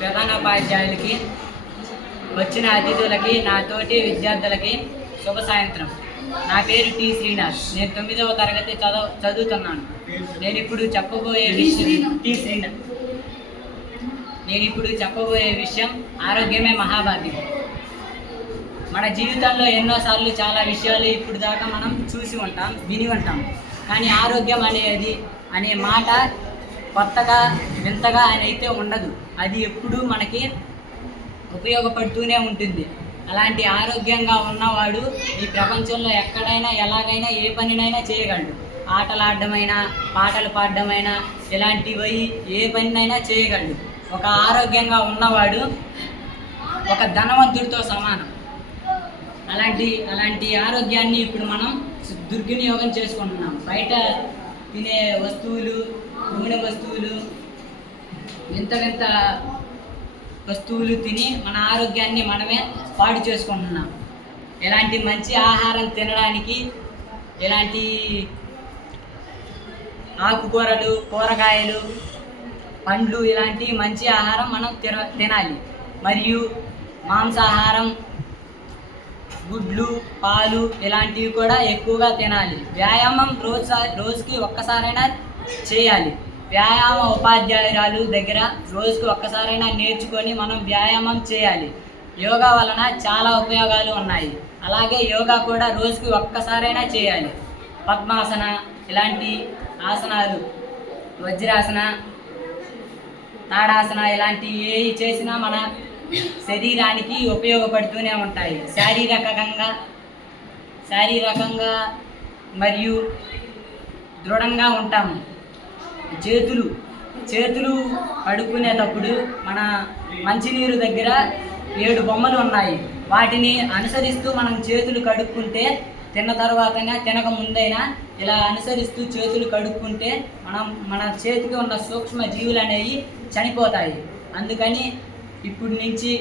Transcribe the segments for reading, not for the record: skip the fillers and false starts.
ప్రధానోపాధ్యాయులకి, వచ్చిన అతిథులకి, నా తోటి విద్యార్థులకి శుభ సాయంత్రం. నా పేరు టి శ్రీనాథ్. నేను 9వ తరగతి చదువుతున్నాను. నేను ఇప్పుడు చెప్పబోయే విషయం ఆరోగ్యమే మహాభాగ్యం. మన జీవితంలో ఎన్నోసార్లు చాలా విషయాలు ఇప్పుడు దాకా మనం చూసి ఉంటాం, విని ఉంటాం. కానీ ఆరోగ్యం అనే మాట కొత్తగా వింతగా అయితే ఉండదు. అది ఎప్పుడూ మనకి ఉపయోగపడుతూనే ఉంటుంది. అలాంటి ఆరోగ్యంగా ఉన్నవాడు ఈ ప్రపంచంలో ఎక్కడైనా ఎలాగైనా ఏ పనినైనా చేయగలడు. ఆటలు ఆడడమైనా, పాటలు పాడడమైనా, ఇలాంటివి ఏ పనినైనా చేయగలడు. ఒక ఆరోగ్యంగా ఉన్నవాడు ఒక ధనవంతుడితో సమానం. అలాంటి ఆరోగ్యాన్ని ఇప్పుడు మనం దుర్వినియోగం చేసుకుంటున్నాం. బయట తినే వస్తువులు, నూనె వస్తువులు, వింత వస్తువులు తిని మన ఆరోగ్యాన్ని మనమే పాడు చేసుకుంటున్నాం. ఎలాంటి మంచి ఆహారం తినడానికి, ఎలాంటి ఆకుకూరలు, కూరగాయలు, పండ్లు, ఇలాంటి మంచి ఆహారం మనం తినాలి. మరియు మాంసాహారం, గుడ్లు, పాలు ఇలాంటివి కూడా ఎక్కువగా తినాలి. వ్యాయామం రోజుకి ఒక్కసారైనా చేయాలి. వ్యాయామ ఉపాధ్యాయురాలు దగ్గర రోజుకి ఒక్కసారైనా నేర్చుకొని మనం వ్యాయామం చేయాలి. యోగా వలన చాలా ఉపయోగాలు ఉన్నాయి. అలాగే యోగా కూడా రోజుకి ఒక్కసారైనా చేయాలి. పద్మాసన ఇలాంటి ఆసనాలు, వజ్రాసన, తాడాసన ఇలాంటి ఏవి చేసినా మన శరీరానికి ఉపయోగపడుతూనే ఉంటాయి. శారీరకంగా మరియు దృఢంగా ఉంటాము. చేతులు కడుక్కునేటప్పుడు మన మంచినీరు దగ్గర 7 బొమ్మలు ఉన్నాయి. వాటిని అనుసరిస్తూ మనం చేతులు కడుక్కుంటే, తిన్న తర్వాతైనా తినక ముందైనా ఇలా అనుసరిస్తూ చేతులు కడుక్కుంటే మన చేతికి ఉన్న సూక్ష్మ జీవులు అనేవి చనిపోతాయి. అందుకని ఇప్పటి నుంచి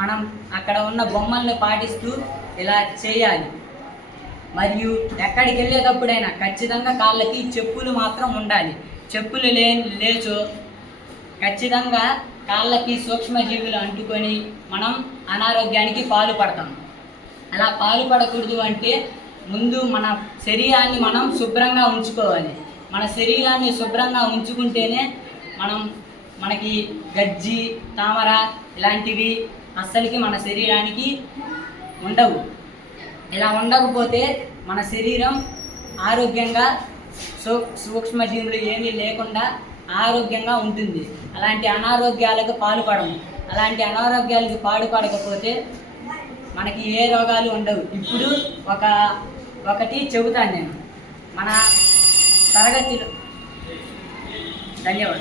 మనం అక్కడ ఉన్న బొమ్మల్ని పాటిస్తూ ఇలా చేయాలి. మరియు ఎక్కడికి వెళ్ళేటప్పుడైనా ఖచ్చితంగా కాళ్ళకి చెప్పులు మాత్రం ఉండాలి. చెప్పులు లేచో ఖచ్చితంగా కాళ్ళకి సూక్ష్మజీవులు అంటుకొని మనం అనారోగ్యానికి పాల్పడతాం. అలా పాల్పడకూడదు అంటే ముందు మన శరీరాన్ని మనం శుభ్రంగా ఉంచుకోవాలి. మన శరీరాన్ని శుభ్రంగా ఉంచుకుంటేనే మనకి గజ్జి, తామర ఇలాంటివి అస్సలకి మన శరీరానికి ఉండవు. ఇలా ఉండకపోతే మన శరీరం ఆరోగ్యంగా సూక్ష్మజీవులు ఏమీ లేకుండా ఆరోగ్యంగా ఉంటుంది. అలాంటి అనారోగ్యాలకు పాల్పడము. అలాంటి అనారోగ్యాలకు పాల్పడకపోతే మనకి ఏ రోగాలు ఉండవు. ఇప్పుడు ఒకటి చెబుతాను నేను మన తరగతిలో. ధన్యవాదాలు.